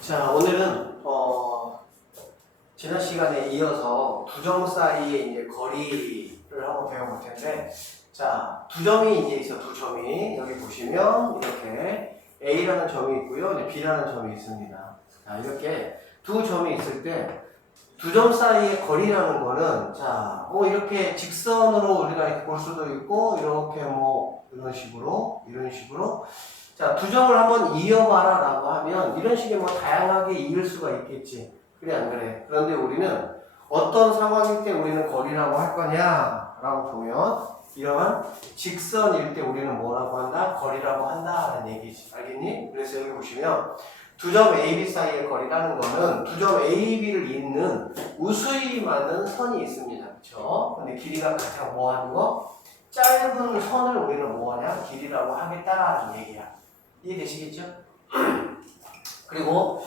자, 오늘은 지난 시간에 이어서 두 점 사이의 이제 거리를 한번 배워볼 텐데, 자, 두 점이 이제 있어. 두 점이 여기 보시면 이렇게 A라는 점이 있고요, 이제 B라는 점이 있습니다. 자, 이렇게 두 점이 있을 때 두 점 사이의 거리라는 거는, 자, 뭐 이렇게 직선으로 우리가 이렇게 볼 수도 있고, 이렇게 뭐 이런 식으로 자, 두 점을 한번 이어봐라 라고 하면 이런 식의 뭐 다양하게 이을 수가 있겠지. 그래 안 그래? 그런데 우리는 어떤 상황일 때 우리는 거리라고 할 거냐 라고 보면 이러한 직선일 때 우리는 뭐라고 한다? 거리라고 한다 라는 얘기지. 알겠니? 그래서 여기 보시면 두 점 AB 사이의 거리라는 거는 두 점 AB를 잇는 우수히 맞는 선이 있습니다. 그쵸? 근데 길이가 가장 뭐 하는 거? 짧은 선을 우리는 뭐하냐? 길이라고 하겠다라는 얘기야. 이해되시겠죠? 그리고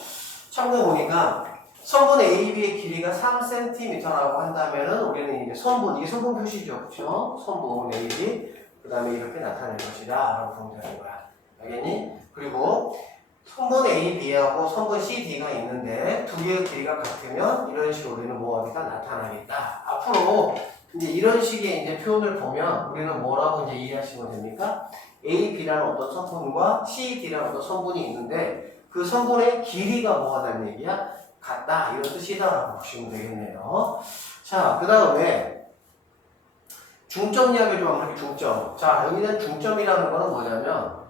참고해 보니까 선분 AB의 길이가 3cm라고 한다면은 우리는 이제 선분, 이게 선분 표시죠. 그쵸? 선분 AB, 그 다음에 이렇게 나타낼 것이다 라고 보면 되는 거야. 알겠니? 그리고 선분 AB하고 선분 CD가 있는데 두 개의 길이가 같으면 이런 식으로 우리는 뭐 하겠다? 나타나겠다. 앞으로 이제 이런 식의 이제 표현을 보면 우리는 뭐라고 이제 이해하시면 됩니까? A, B라는 어떤 선분과 C, D라는 어떤 선분이 있는데 그 선분의 길이가 뭐가 다는 얘기야? 같다. 이런 뜻이다라고 보시면 되겠네요. 자, 그 다음에 중점 이야기 좀 한번 할게요. 중점. 자, 여기는 중점이라는 거는 뭐냐면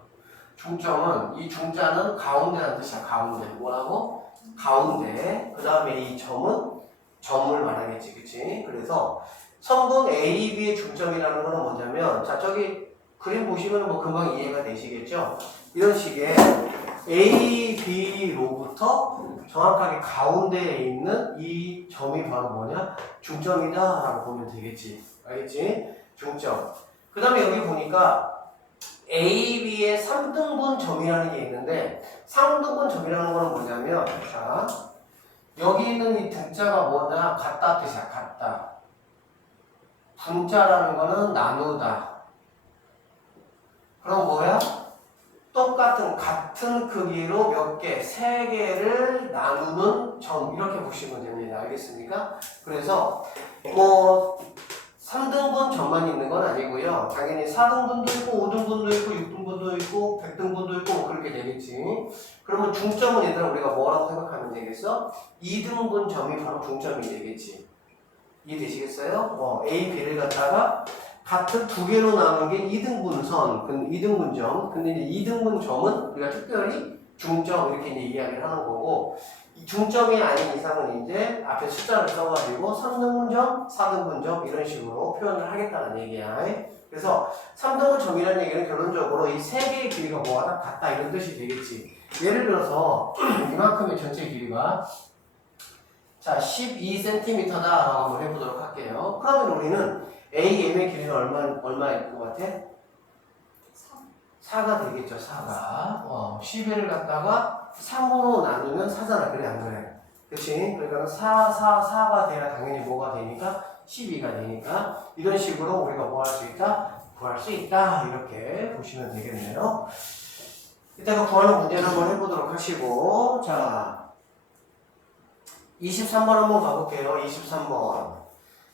중점은 이 중자는 가운데라는 뜻이야. 가운데. 뭐라고? 가운데. 그 다음에 이 점은 점을 말하겠지. 그치? 그래서 선분 A, B의 중점이라는 거는 뭐냐면 자, 저기 그림 보시면 뭐 금방 이해가 되시겠죠? 이런 식의 A, B로부터 정확하게 가운데에 있는 이 점이 바로 뭐냐? 중점이다 라고 보면 되겠지. 알겠지? 중점. 그 다음에 여기 보니까 A, B의 3등분 점이라는 게 있는데 3등분 점이라는 거는 뭐냐면 자, 여기 있는 이 등자가 뭐냐? 같다 뜻이야. 같다. 분자라는 거는 나누다. 그럼 뭐야? 똑같은 같은 크기로 몇 개, 세 개를 나누는 점 이렇게 보시면 됩니다. 알겠습니까? 그래서 뭐 3등분 점만 있는 건 아니고요. 당연히 4등분도 있고 5등분도 있고 6등분도 있고 100등분도 있고 뭐 그렇게 되겠지. 그러면 중점은 얘들아 우리가 뭐라고 생각하면 되겠어? 2등분 점이 바로 중점이 되겠지. 이해되시겠어요? A, B를 갖다가 같은 두 개로 나눈 게 2등분 선, 2등분 점. 근데 이제 2등분 점은 우리가 특별히 중점 이렇게 이제 이야기를 하는 거고, 이 중점이 아닌 이상은 이제 앞에 숫자를 써가지고 3등분 점, 4등분 점 이런 식으로 표현을 하겠다는 얘기야. 그래서 3등분 점이라는 얘기는 결론적으로 이 세 개의 길이가 뭐가 같다 이런 뜻이 되겠지. 예를 들어서 이만큼의 전체 길이가 자 12cm다 라고 한번 해보도록 할게요. 그러면 우리는 AM의 길이는 얼마일 것 같아? 4가 되겠죠. 4가 11을 갖다가 3으로 나누면 4잖아. 그래 안 그래? 그치? 그러니까 4가 돼야 당연히 뭐가 되니까 12가 되니까 이런 식으로 우리가 뭐 할 수 있다? 구할 수 있다. 이렇게 보시면 되겠네요. 이따가 구하는 문제를 한번 해보도록 하시고 자 23번 한번 가볼게요. 23번.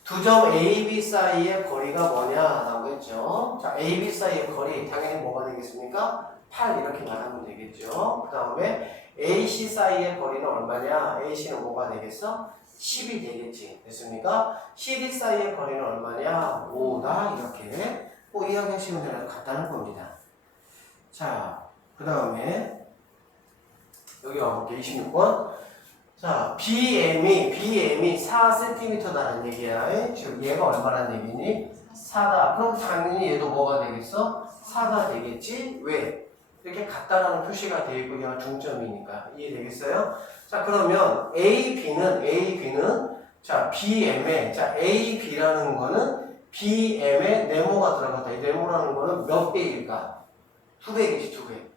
두 점 A, B 사이의 거리가 뭐냐라고 했죠. 자, A, B 사이의 거리 당연히 뭐가 되겠습니까? 8 이렇게 말하면 되겠죠. 그 다음에 A, C 사이의 거리는 얼마냐? A, C는 뭐가 되겠어? 10이 되겠지. 됐습니까? C, D 사이의 거리는 얼마냐? 5다. 이렇게 꼭 이야기하시면 되는 간단한 겁니다. 자, 그 다음에 여기 와볼게요. 26번. 자, BM이 4cm다는 얘기야. 지금 얘가 얼마란 얘기니? 4다. 그럼 당연히 얘도 뭐가 되겠어? 4가 되겠지? 왜? 이렇게 같다라는 표시가 되어 있고 얘가 중점이니까. 이해되겠어요? 자, 그러면 AB는 자, 자, AB라는 거는 BM에 네모가 들어갔다. 이 네모라는 거는 몇 배일까? 2배겠지, 2배.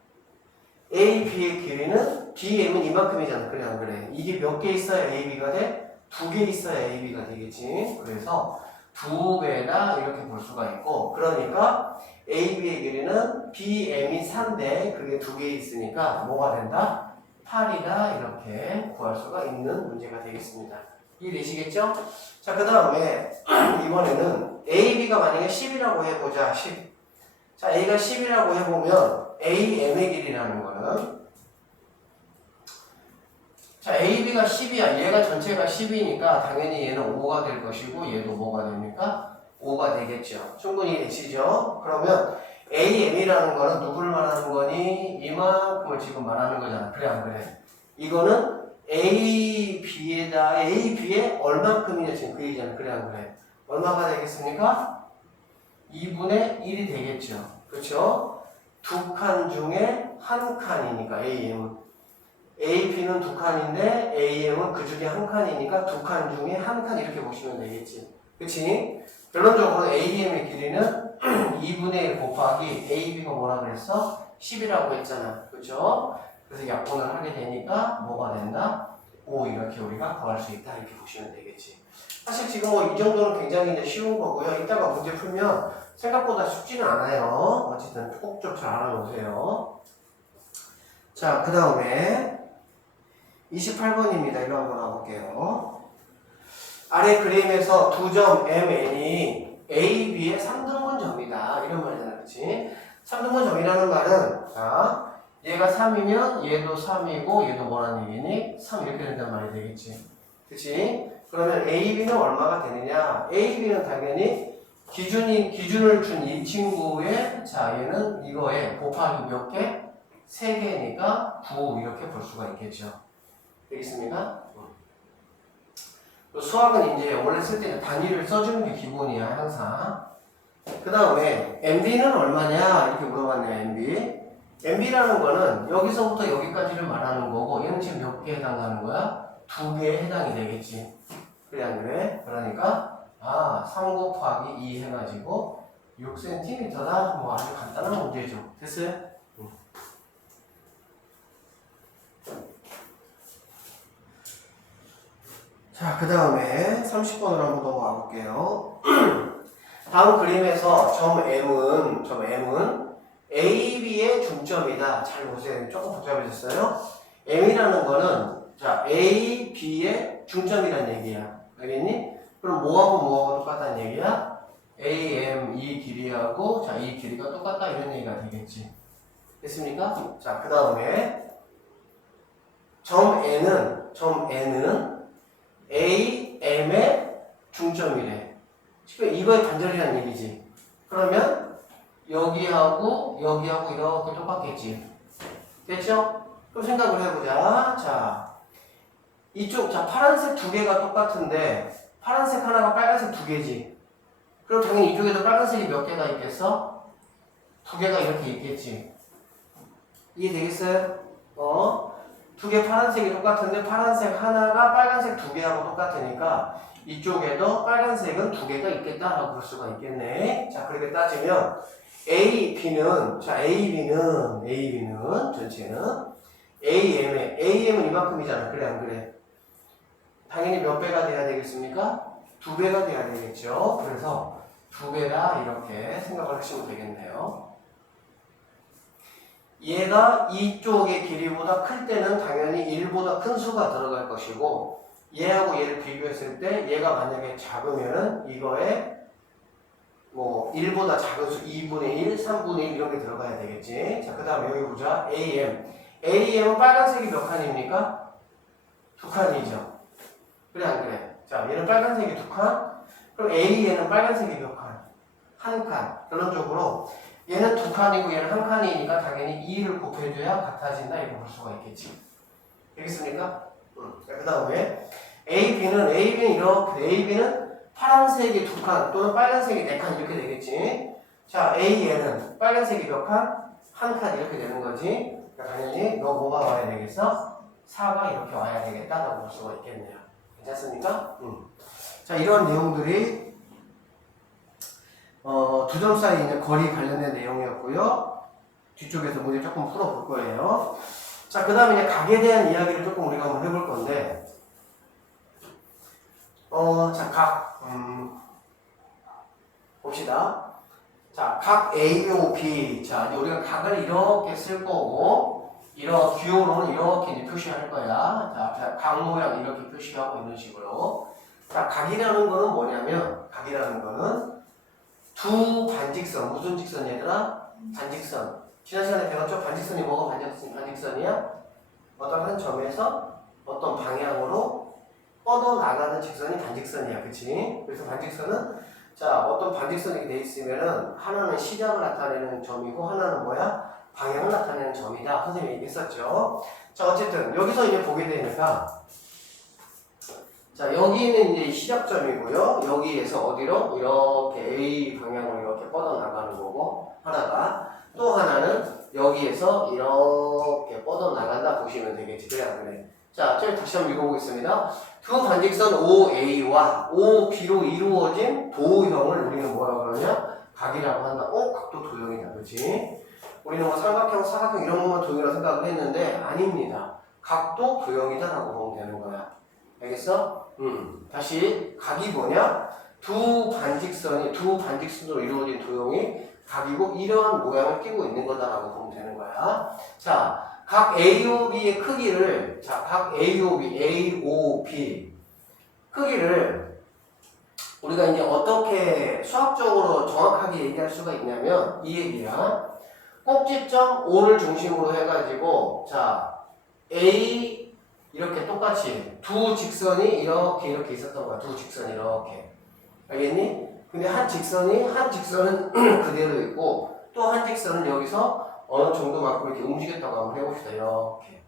AB의 길이는 BM은 이만큼이잖아. 그래 안 그래? 이게 몇 개 있어야 AB가 돼? 2개 있어야 AB가 되겠지. 그래서 2배다 이렇게 볼 수가 있고 그러니까 AB의 길이는 BM이 3대 그게 2개 있으니까 뭐가 된다? 8이다 이렇게 구할 수가 있는 문제가 되겠습니다. 이해되시겠죠? 자, 그 다음에 이번에는 AB가 만약에 10이라고 해보자. 10. 자, A가 10이라고 해보면 AM의 길이라는 거는 자, AB가 10이야. 얘가 전체가 10이니까 당연히 얘는 5가 될 것이고 얘도 뭐가 됩니까? 5가 되겠죠. 충분히 되시죠? 그러면 AM이라는 거는 누구를 말하는 거니? 이만큼을 지금 말하는 거잖아. 그래 안 그래? 이거는 AB에다 AB에 얼만큼이냐 지금 그 얘기잖아. 그래 안 그래? 얼마가 되겠습니까? 2분의 1이 되겠죠. 그렇죠? 두 칸 중에 한 칸이니까 AM은 AB는 두 칸인데 AM은 그 중에 한 칸이니까 두 칸 중에 한 칸 이렇게 보시면 되겠지. 그치? 결론적으로 AM의 길이는 2분의 1 곱하기 AB가 뭐라 그랬어? 10이라고 했잖아. 그죠? 그래서 약분을 하게 되니까 뭐가 된다? 5 이렇게 우리가 구할 수 있다. 이렇게 보시면 되겠지. 사실 지금 뭐 이 정도는 굉장히 이제 쉬운 거고요. 이따가 문제 풀면 생각보다 쉽지는 않아요. 어쨌든 꼭 좀 잘 알아놓으세요. 자, 그 다음에 28번입니다. 이거 한번 나볼게요. 아래 그림에서 두 점 MN이 A, B의 3등분 점이다. 이런 말이잖아. 그치? 3등분 점이라는 말은, 자, 얘가 3이면 얘도 3이고 얘도 뭐라는 얘기니? 3 이렇게 된단 말이 되겠지. 그치? 그러면 A, B는 얼마가 되느냐? A, B는 당연히 기준을 준 이 친구의, 자, 얘는 이거에 곱하기 몇 개? 3개니까 9 이렇게 볼 수가 있겠죠. 되겠습니까? 수학은 이제 원래 쓸 때는 단위를 써주는 게 기본이야, 항상. 그 다음에 MB는 얼마냐? 이렇게 물어봤네요, MB. MB라는 거는 여기서부터 여기까지를 말하는 거고, 얘는 지금 몇 개에 해당하는 거야? 2개에 해당이 되겠지. 그래, 안 그래? 그러니까, 3 곱하기 2 해가지고 6cm다. 뭐 아주 간단한 문제죠. 됐어요? 자, 그 다음에 30번으로 한번 넘어가 볼게요. 다음 그림에서 점 M은 A, B의 중점이다. 잘 보세요. 조금 복잡해졌어요. M이라는 거는 자 A, B의 중점이라는 얘기야. 알겠니? 그럼 뭐하고 똑같다는 얘기야? A, M, 이 길이하고 자, 이 길이가 똑같다 이런 얘기가 되겠지. 됐습니까? 자, 그 다음에 점 N은 A, M의 중점이래. 지금 이거의 반절이라는 얘기지. 그러면 여기하고 이렇게 똑같겠지. 됐죠? 그럼 생각을 해보자. 자, 이쪽 파란색 두 개가 똑같은데 파란색 하나가 빨간색 두 개지. 그럼 당연히 이쪽에도 빨간색이 몇 개가 있겠어? 두 개가 이렇게 있겠지. 이해되겠어요? 두 개 파란색이 똑같은데 파란색 하나가 빨간색 두 개하고 똑같으니까 이쪽에도 빨간색은 두 개가 있겠다라고 볼 수가 있겠네. 자, 그렇게 따지면 AB는 전체는 AM은 이만큼이잖아. 그래 안 그래? 당연히 몇 배가 돼야 되겠습니까? 2배가 돼야 되겠죠. 그래서 2배다 이렇게 생각을 하시면 되겠네요. 얘가 이쪽의 길이보다 클 때는 당연히 1보다 큰 수가 들어갈 것이고 얘하고 얘를 비교했을 때 얘가 만약에 작으면은 이거에 뭐 1보다 작은 수 2분의 1, 3분의 1 이런 게 들어가야 되겠지. 자, 그 다음에 여기 보자. AM은 빨간색이 몇 칸입니까? 2칸이죠. 그래 안 그래? 자, 얘는 빨간색이 2칸. 그럼 얘는 빨간색이 몇 칸? 1칸. 결론적으로 얘는 2칸이고 얘는 1칸이니까 당연히 2를 곱해줘야 같아진다 이렇게 볼 수가 있겠지. 되겠습니까? 그 다음에 AB는 이렇게 AB는 파란색이 2칸 또는 빨간색이 4칸 이렇게 되겠지. 자, AN은 빨간색이 몇 칸? 1칸 이렇게 되는 거지. 그러니까 당연히 너 뭐가 와야 되겠어? 4가 이렇게 와야 되겠다라고 볼 수가 있겠네요. 괜찮습니까? 자, 이런 내용들이 두 점 사이 있는 거리 관련된 내용이었고요. 뒤쪽에서 문제 조금 풀어볼 거예요. 자, 그 다음에 이제 각에 대한 이야기를 조금 우리가 한번 해볼 건데, 자, 각, 봅시다. 자, 각 AOB. 자, 우리가 각을 이렇게 쓸 거고, 기호로는 이렇게 이제 표시할 거야. 자, 각 모양 이렇게 표시하고 이런 식으로. 자, 각이라는 거는 뭐냐면, 각이라는 거는 두 반직선, 무슨 직선 얘들아? 반직선. 지난 시간에 배웠죠? 반직선이 뭐가 반직선이야? 어떤 한 점에서 어떤 방향으로 뻗어나가는 직선이 반직선이야. 그치? 그래서 반직선은, 자, 어떤 반직선이 돼 있으면은, 하나는 시작을 나타내는 점이고, 하나는 뭐야? 방향을 나타내는 점이다. 선생님이 얘기했었죠. 자, 어쨌든, 여기서 이제 보게 되니까, 자, 여기는 이제 시작점이고요. 여기에서 어디로? 이렇게 A 방향으로 이렇게 뻗어나가는 거고, 하나가. 또 하나는 여기에서 이렇게 뻗어나간다 보시면 되겠지. 그래, 안 그래? 자, 저희 다시 한번 읽어보겠습니다. 두 반직선 OA와 OB로 이루어진 도형을 우리는 뭐라고 그러냐? 각이라고 한다. 각도 도형이다. 그렇지? 우리는 뭐 삼각형, 사각형 이런 것만 도형이라고 생각을 했는데 아닙니다. 각도 도형이다라고 보면 되는 거야. 알겠어? 다시 각이 뭐냐? 두 반직선으로 이루어진 도형이 각이고 이러한 모양을 띠고 있는 거다라고 보면 되는 거야. 자, 각 AOB의 크기를 각 AOB 크기를 우리가 이제 어떻게 수학적으로 정확하게 얘기할 수가 있냐면 이 얘기야. 꼭지점 O를 중심으로 해가지고 자 A 이렇게 똑같이 두 직선이 이렇게 있었던 거야. 두 직선이 이렇게. 알겠니? 근데 한 직선은 그대로 있고 또 한 직선은 여기서 어느 정도만큼 이렇게 움직였다고 한번 해봅시다. 이렇게.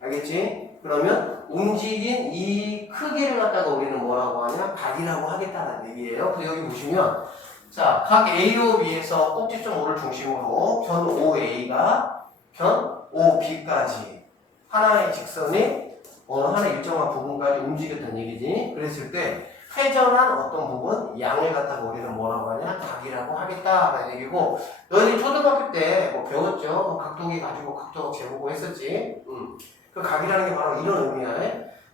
알겠지? 그러면 움직인 이 크기를 갖다가 우리는 뭐라고 하냐? 각이라고 하겠다는 얘기예요. 그래서 여기 보시면 자, 각 AOB에서 꼭지점 O를 중심으로 변 OA가 변 OB까지 하나의 직선이 어느 하나 일정한 부분까지 움직였다는 얘기지. 그랬을 때 회전한 어떤 부분, 양을 갖다가 우리는 뭐라고 하냐? 각이라고 하겠다라는 얘기고 너희들이 초등학교 때 뭐 배웠죠? 각도기 가지고 각도 재보고 했었지. 그 각이라는 게 바로 이런 의미야.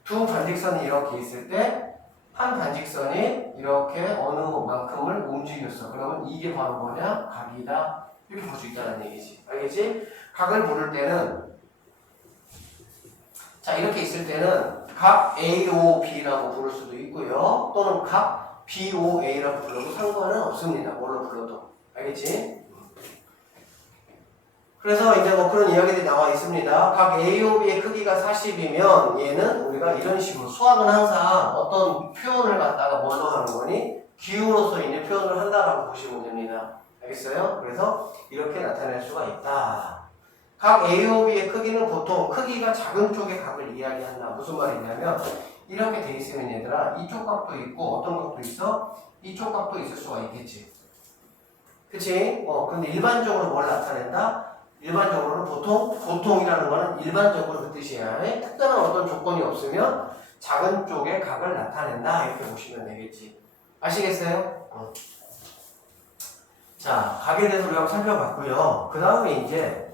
두 반직선이 이렇게 있을 때 한 반직선이 이렇게 어느 만큼을 움직였어. 그러면 이게 바로 뭐냐? 각이다. 이렇게 볼 수 있다는 얘기지. 알겠지? 각을 부를 때는 자, 이렇게 있을 때는 각 AOB라고 부를 수도 있고요. 또는 각 BOA라고 불러도 상관은 없습니다. 뭘로 불러도. 알겠지? 그래서 이제 뭐 그런 이야기들이 나와 있습니다. 각 AOB의 크기가 40이면 얘는 우리가 이런 식으로 수학은 항상 어떤 표현을 갖다가 뭘로 하는 거니? 기호로서 이제 표현을 한다라고 보시면 됩니다. 알겠어요? 그래서 이렇게 나타낼 수가 있다. 각 AOB의 크기는 보통 크기가 작은 쪽의 각을 이야기한다. 무슨 말이냐면 이렇게 돼 있으면 얘들아 이쪽 각도 있고 어떤 각도 있어? 이쪽 각도 있을 수가 있겠지. 그치? 근데 일반적으로 뭘 나타낸다? 일반적으로는 보통이라는 거는 일반적으로 그 뜻이야. 특별한 어떤 조건이 없으면 작은 쪽의 각을 나타낸다. 이렇게 보시면 되겠지. 아시겠어요? 자, 각에 대해서 우리가 살펴봤고요. 그 다음에 이제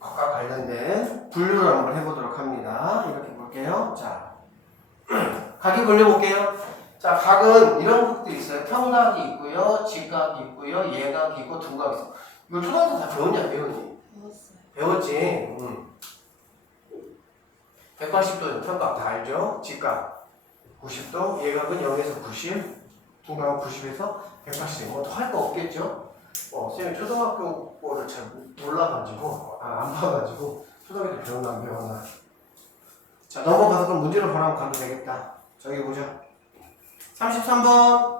각과 관련된 분류를 한번 해보도록 합니다. 이렇게 볼게요. 자, 각이 돌려볼게요. 자, 각은 이런 것들이 있어요. 평각이 있고요, 직각이 있고요, 예각이 있고, 두각이 있어. 이거 초등학교 다 배웠냐, 배웠니? 배웠어요. 배웠지. 180도 평각 다 알죠? 직각 90도, 예각은 0에서 90, 두각은 90에서 180. 뭐 더 할 거 없겠죠? 선생님 초등학교 거를 잘 몰라가지고, 안 봐가지고, 초등학교 때 배웠나 안 배웠나. 자, 넘어가서 그럼 문제를 바로 한번 가면 되겠다. 저기 보자. 33번.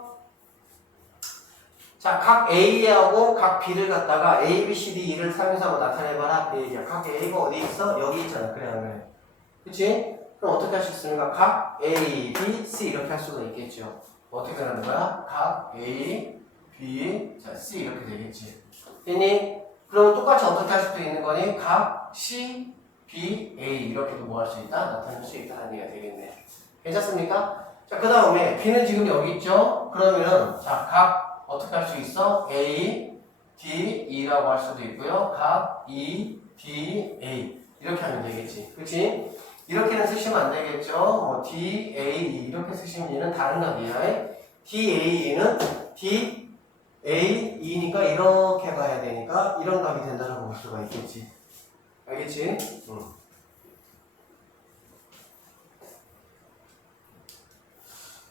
자, 각 A하고 각 B를 갖다가 A, B, C, D, E를 3인상으로 나타내봐라. 그 얘기야. 각 A가 어디 있어? 여기 있잖아. 그래, 안 그래? 그치? 그럼 어떻게 할 수 있습니까? 각 A, B, C 이렇게 할 수가 있겠죠. 어떻게 하는 거야? 각 A, B, 자, C 이렇게 되겠지. 됐니? 그럼 똑같이 어떻게 할 수도 있는 거니? 각 C, B, A 이렇게도 뭐 할 수 있다? 나타낼 수 있다는 얘기가 되겠네. 괜찮습니까? 자, 그 다음에 B는 지금 여기 있죠? 그러면은, 자, 각 어떻게 할 수 있어? A, D, E라고 할 수도 있고요. 각 E, D, A. 이렇게 하면 되겠지. 그치? 이렇게는 쓰시면 안 되겠죠? 뭐, D, A, E. 이렇게 쓰시면 얘는 다른 각이야. D, A, E는 D, A, 2니까 이렇게 가야 되니까 이런 값이 된다라고 볼 수가 있겠지. 알겠지?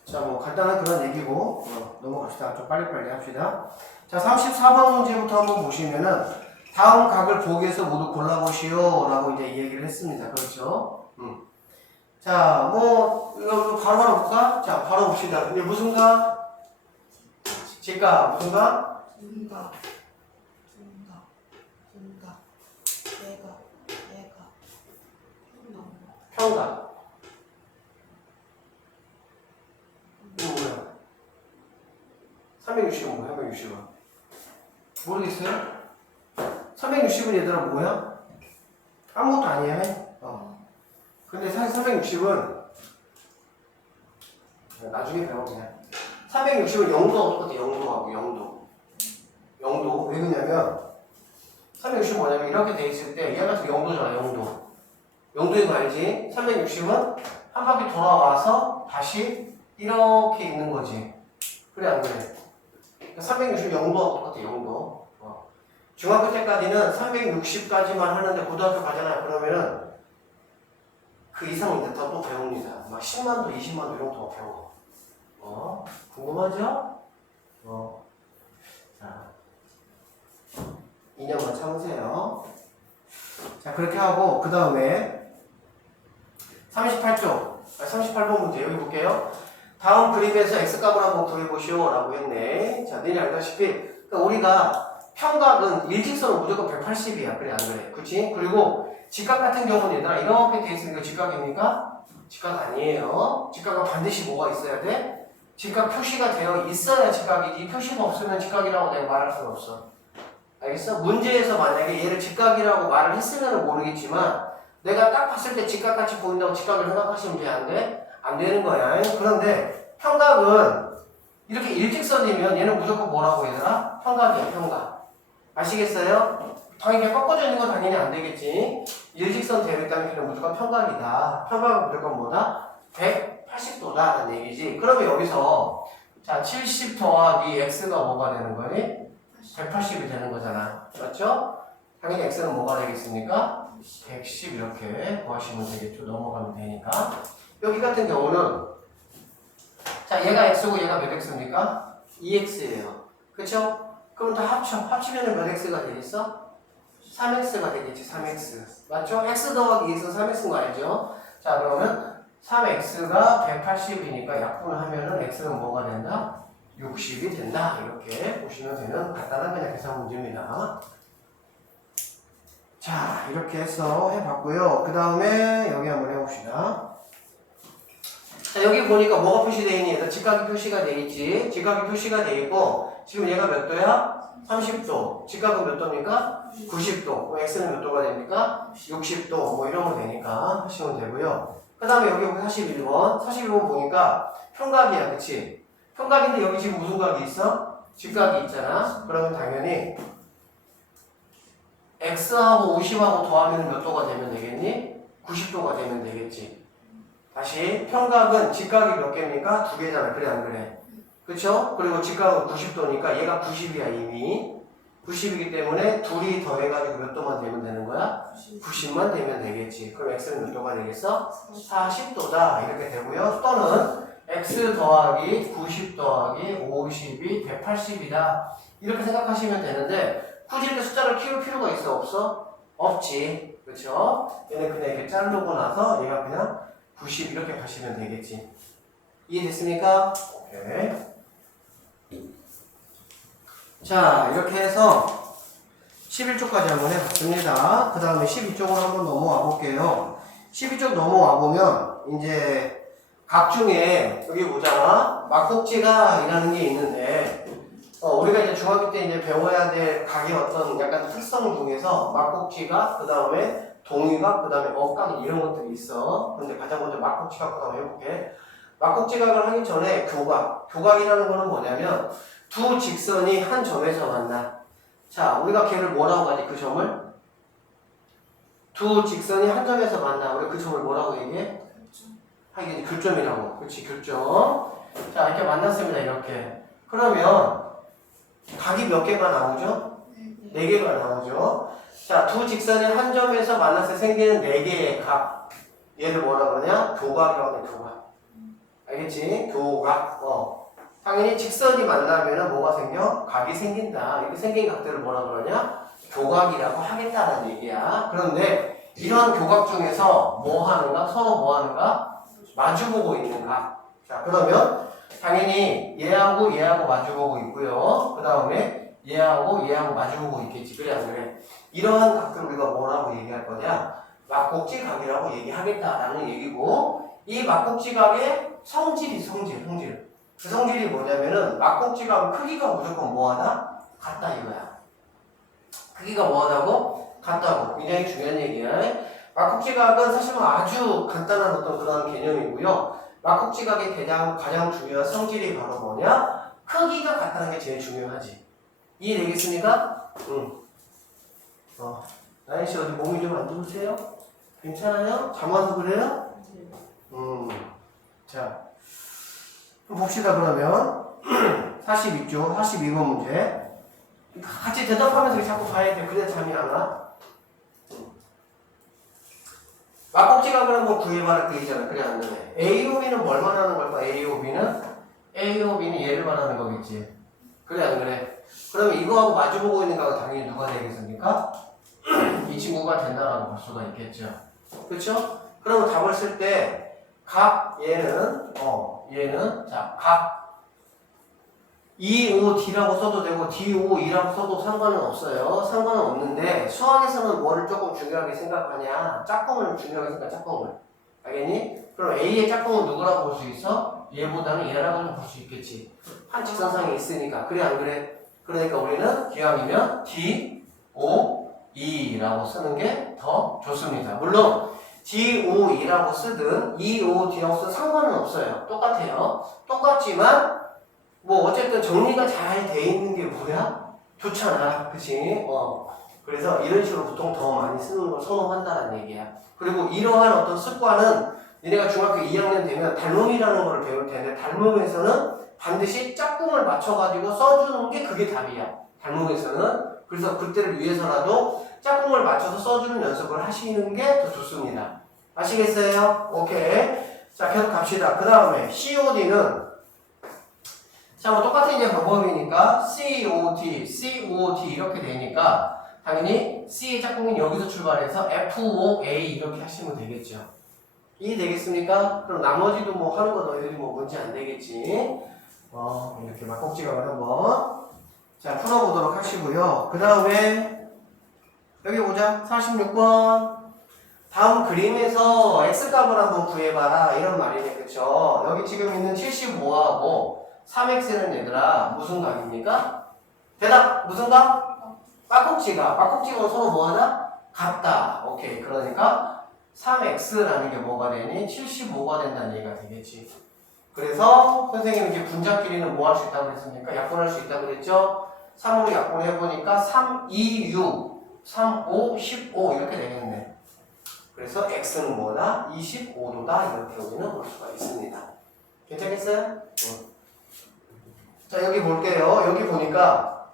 자, 뭐 간단한 그런 얘기고 넘어갑시다. 좀 빨리빨리 합시다. 자, 34번 문제부터 한번 보시면은 다음 각을 보기에서 모두 골라보시오 라고 이제 얘기를 했습니다. 그렇죠? 자, 뭐 이거 바로 볼까? 자, 바로 봅시다. 이제 무슨 각? 직각. 무슨 각? 분각, 얘가, 평각. 이거 뭐야? 360은 뭐야? 360은 모르겠어요? 360은 얘들아 뭐야? 아무것도 아니야. 근데 사실 360은 나중에 배워 그냥. 360은 0도하고 똑같아. 0도하고 0도. 왜 그러냐면 360은 뭐냐면 이렇게 돼 있을 때 얘 같은 0도잖아. 0도. 0도인 거 알지? 360은 한 바퀴 돌아와서 다시 이렇게 있는 거지. 그래 안 그래? 360 0도하고 똑같아. 0도. 중학교 때까지는 360까지만 하는데 고등학교 가잖아요. 그러면은 그 이상 이제 더 또 배웁니다. 막 10만도, 20만도 이런 거 더 배워. 궁금하죠? 자, 2년만 참으세요. 자, 그렇게 하고 그 다음에 38번 문제 여기 볼게요. 다음 그림에서 x값을 한번 구해보시오 라고 했네. 자, 내일 알다시피 그러니까 우리가 평각은 일직선은 무조건 180이야. 그래 안 그래? 그치? 그리고 직각 같은 경우는 얘들아 이렇게 돼 있으니까 직각입니까? 직각 아니에요. 직각은 반드시 뭐가 있어야 돼? 직각 표시가 되어 있어야 직각이지. 표시가 없으면 직각이라고 내가 말할 수는 없어. 알겠어? 문제에서 만약에 얘를 직각이라고 말을 했으면 모르겠지만 내가 딱 봤을 때 직각같이 보인다고 직각을 생각하시면 돼? 안 돼? 안 되는 거야. 그런데 평각은 이렇게 일직선이면 얘는 무조건 뭐라고 얘들아? 평각이야. 평각. 아시겠어요? 당연히 꺾어져 있는 건 당연히 안 되겠지. 일직선 되어 있다면 걔는 무조건 평각이다. 평각은 무조건 뭐다? 180도다라는 얘기지. 그러면 여기서 자 70 더하기 x가 뭐가 되는 거니? 180이 되는 거잖아. 맞죠? 당연히 x는 뭐가 되겠습니까? 110 이렇게 구하시면 되겠죠. 넘어가면 되니까. 여기 같은 경우는 자 얘가 x고 얘가 몇 x입니까? 2x예요. 그쵸? 그럼 다 합치면 몇 x가 되겠어? 3x가 되겠지. 3x 맞죠? x 더하기 2x는 3x인 거 알죠? 자 그러면 3x가 180이니까 약분하면은 x는 뭐가 된다? 60이 된다. 이렇게 보시면 되는 간단한 그냥 계산 문제입니다. 자 이렇게 해서 해봤고요. 그 다음에 여기 한번 해봅시다. 자 여기 보니까 뭐가 표시되어 있니? 얘들 직각이 표시가 되어 있지. 직각이 표시가 되어 있고 지금 얘가 몇 도야? 30도. 직각은 몇 도입니까? 90도. 그럼 x는 몇 도가 됩니까? 60도. 뭐 이러면 되니까 하시면 되고요. 그 다음에 여기 41번. 41번 보니까 평각이야. 그치? 평각인데 여기 지금 무슨 각이 있어? 직각이 있잖아. 그러면 당연히 x하고 50하고 더하면 몇 도가 되면 되겠니? 90도가 되면 되겠지. 다시 평각은 직각이 몇 개입니까? 두 개잖아. 그래 안 그래? 그쵸? 그리고 직각은 90도니까 얘가 90이야 이미. 90이기 때문에 둘이 더해가지고 몇 도만 되면 되는 거야? 90만 되면 되겠지. 그럼 x는 몇 도가 되겠어? 40도다. 이렇게 되고요. 또는 x 더하기 90 더하기 50이 180이다. 이렇게 생각하시면 되는데 굳이 이렇게 숫자를 키울 필요가 있어? 없어? 없지. 그쵸? 얘는 그냥 이렇게 자르고 나서 얘가 그냥 90 이렇게 가시면 되겠지. 이해됐습니까? 오케이. 자, 이렇게 해서 11쪽까지 한번 해봤습니다. 그 다음에 12쪽으로 한번 넘어와 볼게요. 12쪽 넘어와 보면, 이제, 각 중에, 여기 보잖아. 막국지각이라는 게 있는데, 우리가 이제 중학교 때 이제 배워야 될 각의 어떤 약간 특성 중에서 막국지각, 그 다음에 동위각, 그 다음에 억각 이런 것들이 있어. 근데 가장 먼저 막국지각부터 한번 해볼게. 막국지각을 하기 전에 교각이라는 거는 뭐냐면, 두 직선이 한 점에서 만나. 자, 우리가 걔를 뭐라고 하지? 그 점을? 두 직선이 한 점에서 만나. 우리 그 점을 뭐라고 얘기해? 하긴 교점이라고. 그렇지, 교점. 자, 이렇게 만났습니다. 이렇게. 그러면 각이 몇 개가 나오죠? 4개가 나오죠. 자, 두 직선이 한 점에서 만났을 때 생기는 4개의 각. 얘를 뭐라 그러냐? 교각이라고 해, 교각. 알겠지? 교각. 당연히 직선이 만나면은 뭐가 생겨? 각이 생긴다. 이렇게 생긴 각들을 뭐라 그러냐? 교각이라고 하겠다는 얘기야. 그런데 이러한 교각 중에서 뭐 하는가? 서로 뭐 하는가? 마주보고 있는 각. 자, 그러면 당연히 얘하고 얘하고 마주보고 있고요. 그 다음에 얘하고 마주보고 있겠지. 그래 안 그래? 이러한 각들 우리가 뭐라고 얘기할 거냐? 막곡지 각이라고 얘기하겠다라는 얘기고, 이 막곡지 각의 성질이 성질. 그 성질이 뭐냐면은 막곡지 각 크기가 무조건 뭐하다? 같다 이거야. 크기가 뭐하다고? 같다고. 굉장히 중요한 얘기야. 막곡지 각은 사실은 아주 간단한 어떤 그런 개념이고요. 막곡지 각의 가장 중요한 성질이 바로 뭐냐? 크기가 같다는 게 제일 중요하지. 이해되겠습니까? 응. 나연씨 어디 몸이 좀 안 좋으세요? 괜찮아요? 잠 와서 그래요? 자, 봅시다 그러면. 42쪽, 42번 문제. 같이 대답하면서 자꾸 봐야 돼. 그래야 잠이 안 와. 막곡지각을 한번 구해봐라 그 얘기잖아. 그래 안 돼. AOB는 뭘 말하는 걸까? AOB는 얘를 말하는 거겠지. 그래 안 그래? 그러면 이거하고 마주보고 있는 각은 당연히 누가 되겠습니까? 이 친구가 된다라고 볼 수가 있겠죠. 그렇죠? 그러면 답을 쓸 때 각 얘는 각 EOD라고 써도 되고 DOE라고 써도 상관은 없어요. 상관은 없는데 수학에서는 뭐를 조금 중요하게 생각하냐? 짝꿍을 중요하게 생각해. 짝꿍을. 알겠니? 그럼 A의 짝꿍은 누구라고 볼 수 있어? 얘보다는 얘라고 볼 수 있겠지. 한 직선상에 있으니까. 그래 안 그래? 그러니까 우리는 기왕이면 DOE라고 쓰는 게 더 좋습니다. 물론 DOE라고 쓰든 EOD라고 쓰든 상관은 없어요. 똑같아요. 똑같지만 뭐 어쨌든 정리가 잘 돼 있는 게 뭐야? 좋잖아. 그치? 그래서 이런 식으로 보통 더 많이 쓰는 걸 선호한다는 얘기야. 그리고 이러한 어떤 습관은 니네가 중학교 2학년 되면 닮음이라는 걸 배울 텐데 닮음에서는 반드시 짝꿍을 맞춰가지고 써주는 게 그게 답이야. 닮음에서는. 그래서 그때를 위해서라도 짝꿍을 맞춰서 써주는 연습을 하시는 게 더 좋습니다. 아시겠어요? 오케이. 자, 계속 갑시다. 그 다음에 COD는 자, 뭐 똑같은 이제 방법이니까 COD 이렇게 되니까 당연히 C의 짝꿍인 여기서 출발해서 FOA 이렇게 하시면 되겠죠. 이해되겠습니까? 그럼 나머지도 뭐 하는 거 너희들이 뭐 문제 안 되겠지. 이렇게 막곡지각을 한번 자 풀어보도록 하시고요. 그 다음에 여기 보자. 46번 다음 그림에서 X값을 한번 구해봐라 이런 말이네. 그쵸? 여기 지금 있는 75하고 3x는 얘들아 무슨 각입니까? 대답 무슨 각? 막곡지각. 막곡지각은 서로 뭐하나? 같다. 오케이. 그러니까 3x라는 게 뭐가 되니? 75가 된다는 얘기가 되겠지. 그래서 선생님이 이제 분자 길이는 뭐 할 수 있다고 그랬습니까? 약분할 수 있다고 그랬죠? 3으로 약분해보니까 3, 2, 6, 3, 5, 15 이렇게 되겠네. 그래서 x는 뭐다? 25도다. 이렇게 우리는 볼 수가 있습니다. 괜찮겠어요? 응. 자 여기 볼게요. 여기 보니까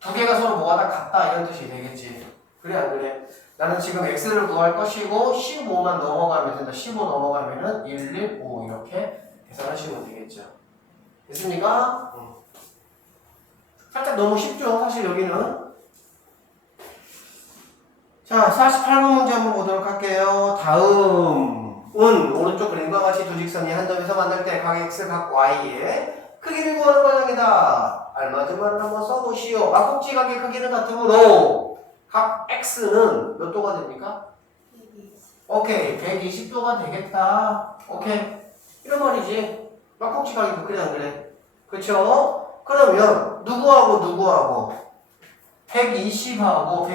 두 개가 서로 뭐가 다 같다 이런 뜻이 되겠지. 그래 안 그래? 나는 지금 x를 구할 것이고 15만 넘어가면 된다. 15 넘어가면은 1, 1, 5 이렇게 계산하시면 되겠죠. 됐습니까? 살짝 너무 쉽죠? 사실 여기는. 자 48번 문제 한번 보도록 할게요. 다음은 오른쪽 그림과 같이 두 직선이 한 점에서 만날 때 각 x, 각 y의 크기를 구하는 과정이다. 알맞은 말을 한번 써보시오. 막곡지각의 크기는 같으므로 각 x는 몇 도가 됩니까? 120. 오케이. 120도가 되겠다. 오케이. 이런 말이지. 막곡지각이 그래 안 그래? 그쵸? 그러면 누구하고 120하고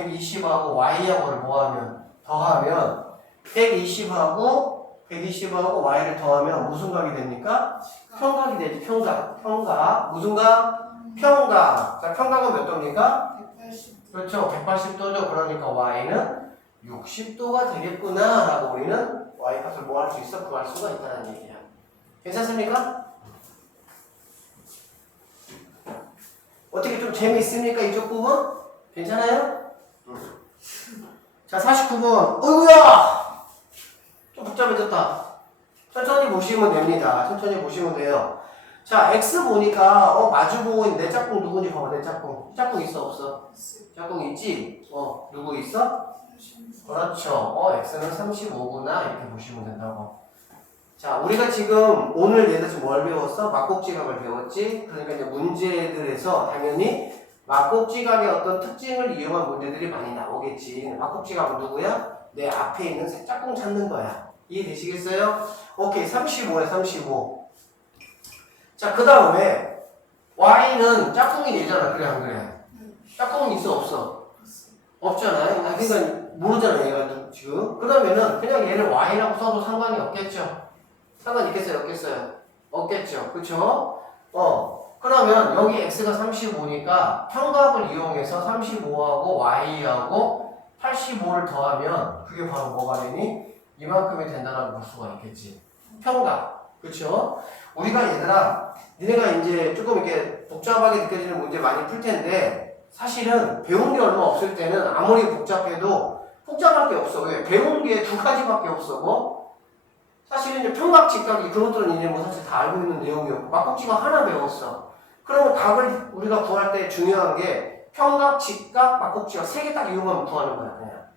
y하고를 뭐하면 더하면 120하고 y를 더하면 무슨 각이 됩니까? 평각이 되지. 평각. 무슨 각? 평각. 자, 평각은 몇 도입니까? 180. 그렇죠. 180도죠. 그러니까 y는 60도가 되겠구나 라고 우리는 y 값을 뭐 할 수 있어? 구할 수가 있다는 얘기야. 괜찮습니까? 어떻게 좀 재미있습니까? 이쪽 부분? 괜찮아요? 자, 49번. 어이구야! 좀 복잡해졌다. 천천히 보시면 됩니다. 천천히 보시면 돼요. 자, X 보니까, 마주보고 있는 내 짝꿍 누구니 봐봐, 내 짝꿍. 짝꿍 있어, 없어? 짝꿍 있지? 누구 있어? 그렇죠. X는 35구나. 이렇게 보시면 된다고. 자, 우리가 지금 오늘 얘들 지금 뭘 배웠어? 막곡지각을 배웠지? 그러니까 이제 문제들에서 당연히 막곡지각의 어떤 특징을 이용한 문제들이 많이 나오겠지. 막곡지각은 누구야? 내 앞에 있는 새 짝꿍 찾는 거야. 이해되시겠어요? 오케이, 35야, 35. 자, 그 다음에 Y는 짝꿍이 얘잖아. 그래, 안 그래? 짝꿍은 있어, 없어? 없잖아. 그러니까 모르잖아, 얘가 지금. 그러면은 그냥 얘를 Y라고 써도 상관이 없겠죠? 상관 있겠어요? 없겠어요? 없겠죠? 그쵸? 그러면 여기 X가 35니까 평각을 이용해서 35하고 Y하고 85를 더하면 그게 바로 뭐가 되니? 이만큼이 된다라고 볼 수가 있겠지. 평각. 그쵸? 우리가 얘들아, 니네가 이제 조금 이렇게 복잡하게 느껴지는 문제 많이 풀 텐데 사실은 배운 게 얼마 없을 때는 아무리 복잡해도 복잡할 게 없어. 왜? 배운 게 두 가지밖에 없어. 뭐? 사실은 이제 평각, 직각이 그것들은 이제 뭐 사실 다 알고 있는 내용이었고 막곡지각 하나 배웠어. 그러면 각을 우리가 구할 때 중요한 게 평각, 직각, 막곡지각 세 개 딱 이용하면 구하는 거야. 그냥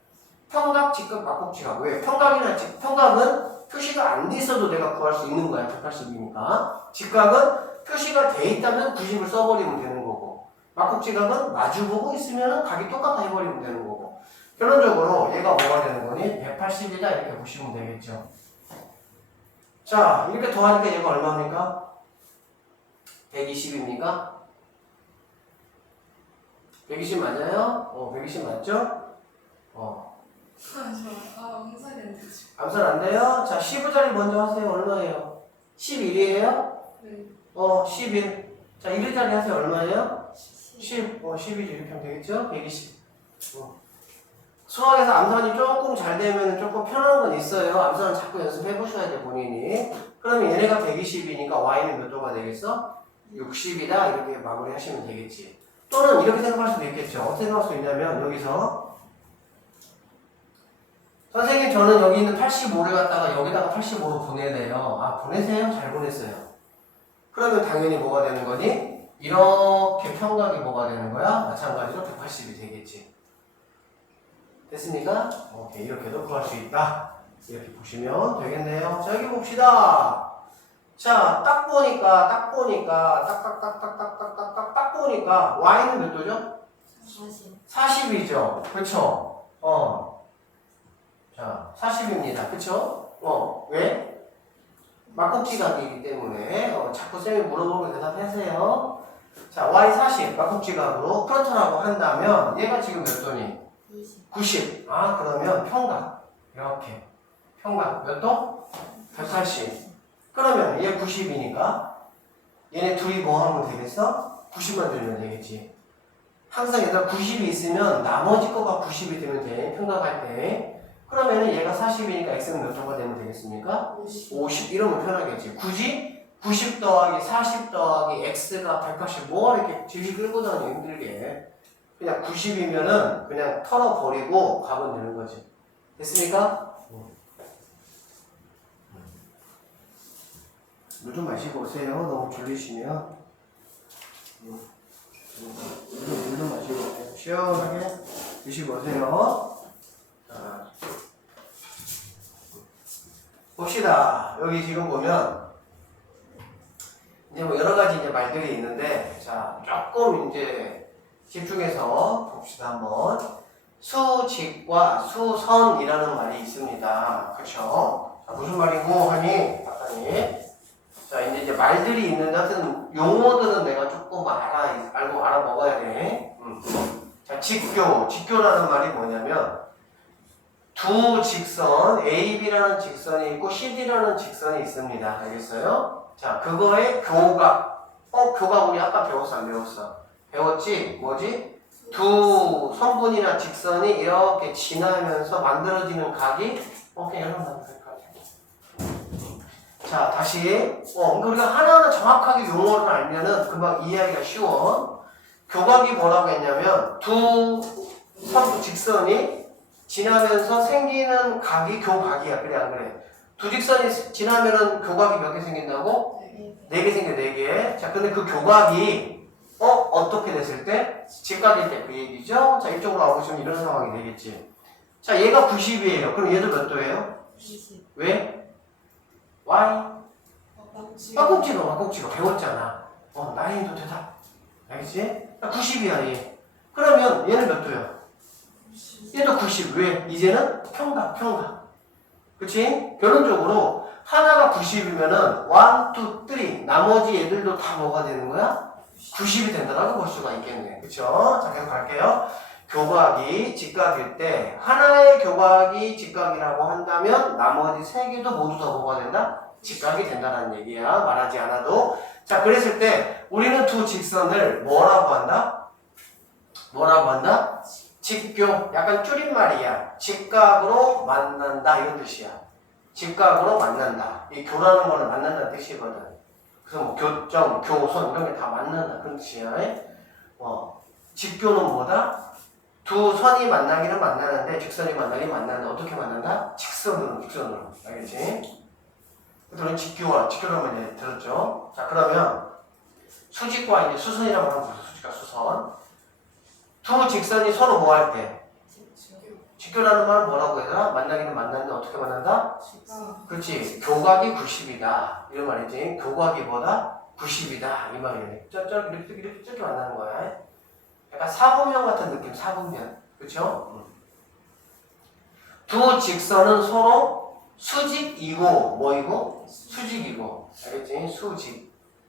평각, 직각, 막곡지각. 왜? 평각은 표시가 안 돼 있어도 내가 구할 수 있는 거야. 180이니까. 직각은 표시가 돼 있다면 90을 써버리면 되는 거고, 막곡지각은 마주보고 있으면 각이 똑같아 해버리면 되는 거고. 결론적으로 얘가 뭐가 되는 거니? 180이다 이렇게 보시면 되겠죠. 자, 이렇게 더하니까 얘가 얼마입니까? 120입니까? 120 맞아요? 120 맞죠? 암살이 안 되죠. 암살 안 돼요? 자, 15자리 먼저 하세요. 얼마예요? 11이에요? 네. 11. 자, 1자리 하세요. 얼마예요? 10. 10이지. 이렇게 하면 되겠죠? 120. 수학에서 암산이 조금 잘 되면 조금 편한 건 있어요. 암산은 자꾸 연습해 보셔야 돼, 본인이. 그러면 얘네가 120이니까 Y는 몇 도가 되겠어? 60이다. 이렇게 마무리 하시면 되겠지. 또는 이렇게 생각할 수도 있겠죠. 어떻게 생각할 수 있냐면, 여기서 선생님, 저는 여기 있는 85를 갖다가 여기다가 85로 보내네요. 보내세요? 잘 보냈어요. 그러면 당연히 뭐가 되는 거니? 이렇게 평각이 뭐가 되는 거야? 마찬가지로 180이 되겠지. 됐습니까? 오케이, 이렇게도 구할 수 있다. 이렇게 보시면 되겠네요. 자, 여기 봅시다. 자, 딱 보니까 Y는 몇 도죠? 40이죠. 그쵸? 자, 40입니다. 그쵸? 왜? 막곡지각이기 때문에, 자꾸 쌤이 물어보면 대답하세요. 자, Y 40, 막곡지각으로 그렇다라고 한다면, 얘가 지금 몇 도니? 90. 그러면 평각. 이렇게. 평각. 몇 도? 180. 그러면 얘 90이니까, 얘네 둘이 뭐 하면 되겠어? 90만 들면 되겠지. 항상 얘들아 90이 있으면 나머지 거가 90이 되면 돼. 평각할 때. 그러면은 얘가 40이니까 x는 몇 도가 되면 되겠습니까? 50 이러면 편하겠지. 굳이 90 더하기 40 더하기 x가 180 뭐 이렇게 질질 끌고 다니기 힘들게. 그냥 90이면은 그냥 털어버리고 가면 되는 거지. 됐습니까? 물 좀 마시고 오세요. 너무 졸리시면. 물 좀 마시고 오세요. 시원하게 드시고 오세요. 자, 봅시다. 여기 지금 보면 이제 뭐 여러 가지 이제 말들이 있는데, 자, 조금 이제 집중해서 봅시다 한번. 수직과 수선이라는 말이 있습니다. 그쵸? 자, 무슨 말이고 하니? 봤더니. 자, 이제 말들이 있는데, 하여튼 용어들은 내가 조금 알고 알아먹어야 돼. 자, 직교라는 말이 뭐냐면, 두 직선, AB라는 직선이 있고 CD라는 직선이 있습니다. 알겠어요? 자, 그거의 교각. 교각 우리 아까 배웠어, 안 배웠어? 배웠지? 뭐지? 두 선분이나 직선이 이렇게 지나면서 만들어지는 각이, 그냥 이런 거 자, 다시. 우리가 하나하나 정확하게 용어를 알면은 금방 이해하기가 쉬워. 교각이 뭐라고 했냐면 두 직선이 지나면서 생기는 각이 교각이야. 그래 안 그래? 두 직선이 지나면은 교각이 몇 개 생긴다고? 4개 생겨 4개. 자 근데 그 교각이 어떻게 됐을 때? 직각일 때 그 얘기죠. 자 이쪽으로 와보시면 이런 상황이 되겠지. 자 얘가 90이에요. 그럼 얘도 몇 도예요? 90. 왜? Y? 빡빡지가 막꼭지가 배웠잖아. 나인도 대답. 알겠지? 90이야 얘. 그러면 얘는 몇 도야? 얘도 90. 왜? 이제는 평각. 그치? 결론적으로 하나가 90이면은 1, 2, 3 나머지 애들도 다 뭐가 되는 거야? 90이 된다라고 볼 수가 있겠네. 그쵸? 자 계속 갈게요. 교각이 직각일 때 하나의 교각이 직각이라고 한다면 나머지 3개도 모두 다 뭐가 된다? 직각이 된다는 얘기야. 말하지 않아도. 자 그랬을 때 우리는 두 직선을 뭐라고 한다? 직교. 약간 줄임말이야. 직각으로 만난다 이런 뜻이야. 직각으로 만난다. 이 교라는 거는 만난다는 뜻이거든. 그래서 뭐 교점, 교선 이런 게 다 만난다 그런 뜻이야. 직교는 뭐다? 두 선이 만나기는 만나는데 직선이 만나긴 만난다. 어떻게 만난다? 직선으로. 알겠지? 그래서 직교라는 이제 들었죠? 자 그러면 수직과 이제 수선이라고 하는 거죠. 수직과 수선. 두 직선이 서로 뭐 할 때? 직교라는 말은 뭐라고 해야 만나기는 만났는데 어떻게 만난다? 그렇지. 교각이 90이다. 이런 말이지. 교각이 뭐다? 90이다. 이 말이네. 이렇게 만나는 거야. 약간 사분면 같은 느낌. 사분면. 그렇죠? 두 직선은 서로 수직이고 뭐이고? 수직이고. 알겠지?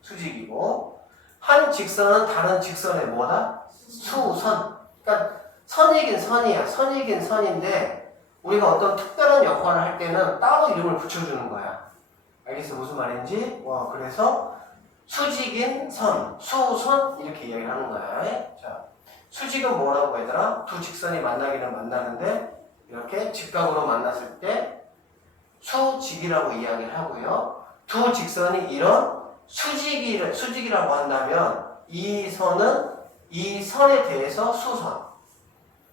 수직이고. 한 직선은 다른 직선의 뭐다? 수선. 그러니까 선이긴 선이야. 선이긴 선인데 우리가 어떤 특별한 역할을 할 때는 따로 이름을 붙여주는 거야. 알겠어? 무슨 말인지? 그래서 수직인 선, 수선 이렇게 이야기를 하는 거야. 자, 수직은 뭐라고 얘들아? 두 직선이 만나기는 만나는데 이렇게 직각으로 만났을 때 수직이라고 이야기를 하고요. 두 직선이 이런 수직이라고 한다면 이 선은 이 선에 대해서 수선.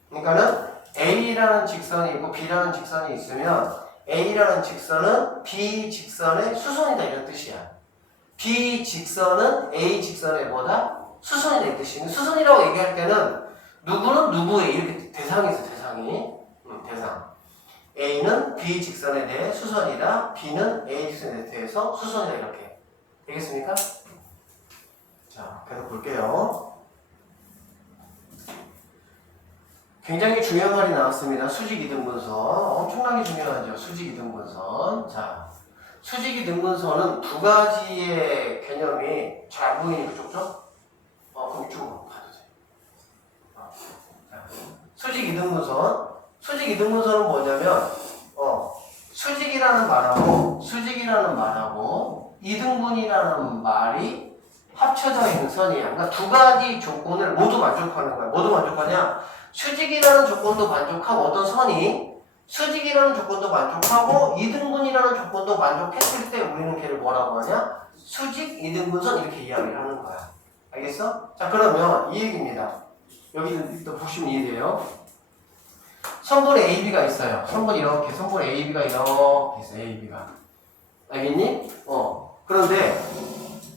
그러니까는 A라는 직선이 있고 B라는 직선이 있으면 A라는 직선은 B 직선의 수선이다 이런 뜻이야. B 직선은 A 직선의 뭐다? 수선이다 이 뜻이야. 수선이라고 얘기할 때는 누구는 누구의 이렇게 대상이 있어. 대상. A는 B 직선에 대해 수선이다. B는 A 직선에 대해서 수선이다 이렇게. 되겠습니까? 자, 계속 볼게요. 굉장히 중요한 말이 나왔습니다. 수직이등분선. 엄청나게 중요하죠. 수직이등분선. 자, 수직이등분선은 두 가지의 개념이 잘 안 보이니까 좁죠? 그럼 이쪽으로 가도 돼. 수직이등분선은 뭐냐면, 수직이라는 말하고, 이등분이라는 말이 합쳐져 있는 선이야. 그러니까 두 가지 조건을 모두 만족하는 거야. 모두 만족하냐? 수직이라는 조건도 만족하고 어떤 선이 수직이라는 조건도 만족하고 이등분이라는 조건도 만족했을 때 우리는 걔를 뭐라고 하냐? 수직 이등분선 이렇게 이야기를 하는 거야. 알겠어? 자 그러면 이 얘기입니다. 여기 또 보시면 이해돼요. 선분 AB가 있어요. 선분 AB가 이렇게 있어. AB가. 알겠니? 그런데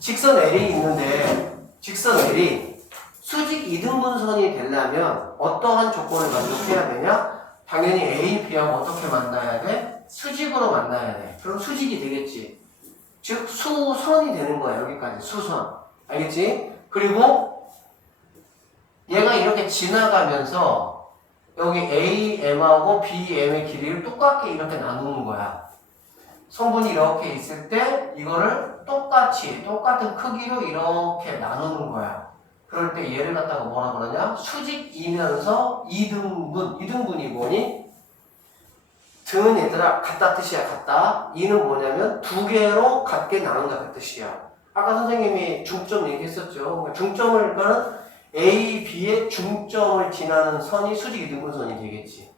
직선 L이 있는데 직선 L이 수직 이등분선이 되려면 어떠한 조건을 만족해야 되냐? 당연히 A, B하고 어떻게 만나야 돼? 수직으로 만나야 돼. 그럼 수직이 되겠지. 즉 수선이 되는 거야. 여기까지 수선. 알겠지? 그리고 얘가 이렇게 지나가면서 여기 AM하고 BM의 길이를 똑같게 이렇게 나누는 거야. 성분이 이렇게 있을 때 이거를 똑같은 크기로 이렇게 나누는 거야. 그럴 때 얘를 갖다가 뭐라 그러냐? 수직이면서 이등분이 뭐니? 등은 얘들아 같다 뜻이야. 같다. 이는 뭐냐면 두 개로 같게 나눈다 그 뜻이야. 아까 선생님이 중점 얘기했었죠. 그러니까 중점을 그러니까는 A, B의 중점을 지나는 선이 수직 이등분선이 되겠지.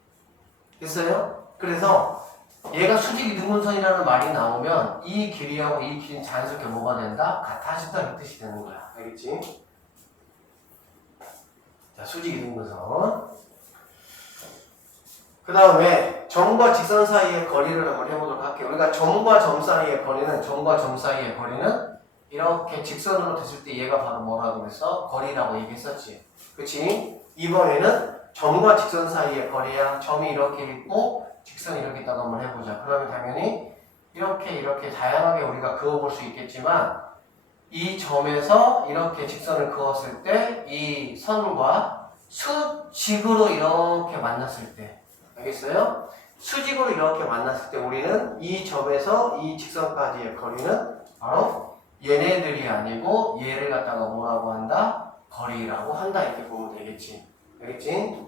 됐어요? 그래서 얘가 수직 이등분선이라는 말이 나오면 이 길이하고 이 길이는 자연스럽게 뭐가 된다? 같아진다 이 뜻이 되는 거야. 알겠지? 자, 수직 이등분선. 그 다음에 점과 직선 사이의 거리를 한번 해보도록 할게요. 우리가 점과 점 사이의 거리는 이렇게 직선으로 됐을 때 얘가 바로 뭐라고 그랬어? 거리라고 얘기했었지. 그치? 이번에는 점과 직선 사이의 거리야. 점이 이렇게 있고 직선이 이렇게 있다고 한번 해보자. 그러면 당연히 이렇게 다양하게 우리가 그어볼 수 있겠지만 이 점에서 이렇게 직선을 그었을 때 이 선과 수직으로 이렇게 만났을 때 알겠어요? 수직으로 이렇게 만났을 때 우리는 이 점에서 이 직선까지의 거리는 바로 얘네들이 아니고 얘를 갖다가 뭐라고 한다? 거리라고 한다 이렇게 보면 되겠지. 알겠지?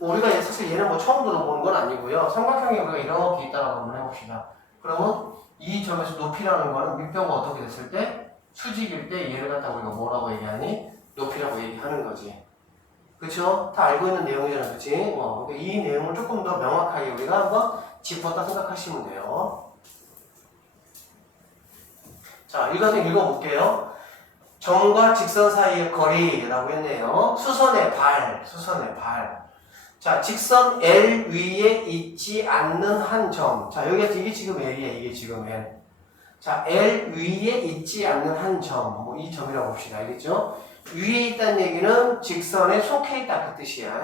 우리가 사실 얘는 뭐 처음 들어보는 건 아니고요. 삼각형이 우리가 이렇게 있다라고 한번 해봅시다. 그러면 이 점에서 높이라는 거는 밑변가 어떻게 됐을 때? 수직일 때 얘를 갖다가 우리가 뭐라고 얘기하니? 높이라고 얘기하는 거지. 그쵸? 다 알고 있는 내용이잖아, 그치? 그러니까 이 내용을 조금 더 명확하게 우리가 한번 짚었다 생각하시면 돼요. 자, 읽어볼게요. 점과 직선 사이의 거리라고 했네요. 수선의 발. 자, 직선 L 위에 있지 않는 한 점. 자, 여기가 이게 지금 L이야, 이게 지금 L. 자, L 위에 있지 않는 한 점. 뭐 이 점이라고 봅시다. 알겠죠? 위에 있다는 얘기는 직선에 속해 있다 그 뜻이야.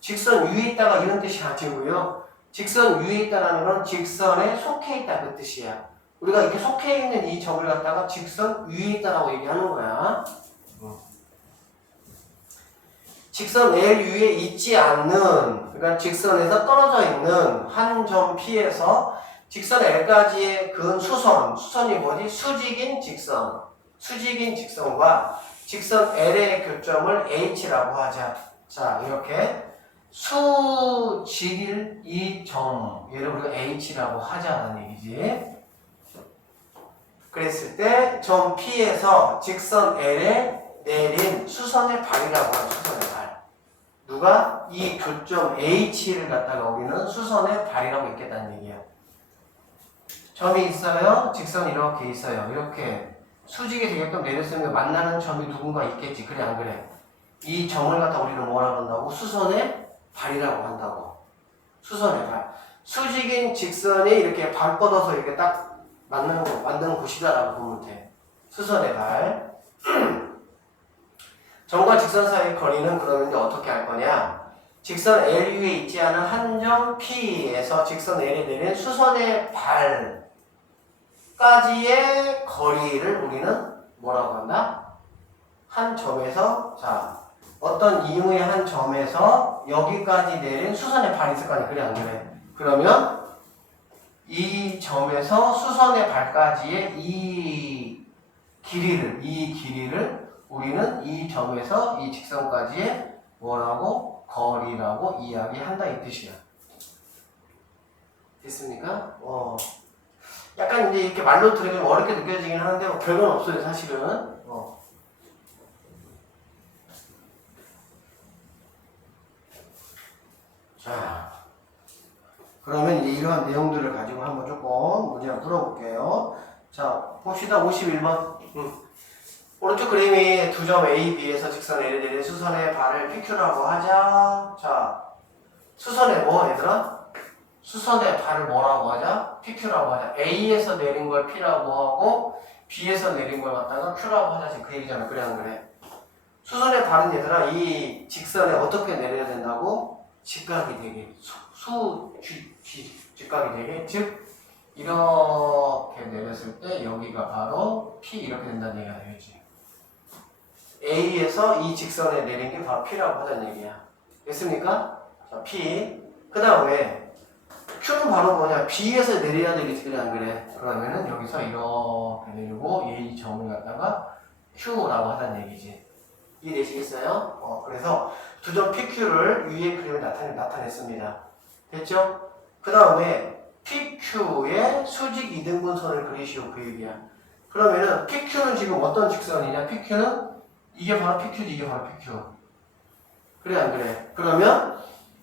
직선 위에 있다가 이런 뜻이 아니고요. 직선 위에 있다는 건 직선에 속해 있다 그 뜻이야. 우리가 이렇게 속해 있는 이 점을 갖다가 직선 위에 있다라고 얘기하는 거야. 직선 L 위에 있지 않는, 그러니까 직선에서 떨어져 있는 한 점 P에서 직선 L까지의 근 수선이 뭐지? 수직인 직선과 직선 L의 교점을 H라고 하자. 자, 이렇게 수직일 이 점, 얘를 우리가 H라고 하자는 얘기지. 그랬을 때 점 P에서 직선 L에 내린 수선의 발이라고 하는 수선의 발. 누가? 이 교점 H를 갖다가 우리는 수선의 발이라고 읽겠다는 얘기야. 점이 있어요. 직선이 이렇게 있어요. 이렇게 수직이 되게끔 내렸으면 만나는 점이 누군가 있겠지. 그래 안 그래? 이 점을 갖다 우리는 뭐라고 한다고? 수선의 발이라고 한다고. 수선의 발. 수직인 직선이 이렇게 발 뻗어서 이렇게 딱 만드는 곳이다라고 보면 돼. 수선의 발. 점과 직선 사이의 거리는 그러면 이제 어떻게 할 거냐? 직선 L 위에 있지 않은 한 점 P에서 직선 L에 내린 수선의 발까지의 거리를 우리는 뭐라고 한다? 한 점에서, 자, 어떤 이유의 한 점에서 여기까지 내린 수선의 발이 있을 거 아니야? 그래 안 그래? 그러면 이 점에서 수선의 발까지의 이 길이를 우리는 이 점에서 이 직선까지의 뭐라고? 거리라고 이야기한다 이 뜻이야. 됐습니까? 약간 이제 이렇게 말로 들으면 어렵게 느껴지긴 하는데 별건 없어요 사실은. 자, 그러면 이제 이러한 내용들을 가지고 한번 조금 문제를 풀어볼게요. 자, 봅시다. 51번. 오른쪽 그림이 두 점 A, B에서 직선 L에 내린 수선의 발을 PQ라고 하자. 자, 수선의 뭐 얘들아? 수선의 발을 뭐라고 하자? PQ라고 하자. A에서 내린 걸 P라고 하고 B에서 내린 걸 갖다가 Q라고 하자. 지금 그 얘기잖아. 그래 안 그래? 수선의 발은 얘들아 이 직선에 어떻게 내려야 된다고? 직각이 되게 직각이 되게 즉 이렇게 내렸을 때 여기가 바로 P 이렇게 된다는 얘기가 되겠지. A에서 이 직선에 내린 게 바로 P라고 하자는 얘기야. 됐습니까? 자, P. 그 다음에 Q는 바로 뭐냐? B에서 내려야 되겠지. 그래 안 그래? 그러면은 여기서 이렇게 내리고 이 점을 갖다가 Q라고 하자는 얘기지. 이해되시겠어요? 그래서 두 점 PQ를 위에 그림을 나타냈습니다. 됐죠? 그 다음에 PQ의 수직 이등분선을 그리시오 그 얘기야. 그러면은 PQ는 지금 어떤 직선이냐? PQ는 이게 바로 PQ지, 이게 바로 PQ. 그래 안 그래? 그러면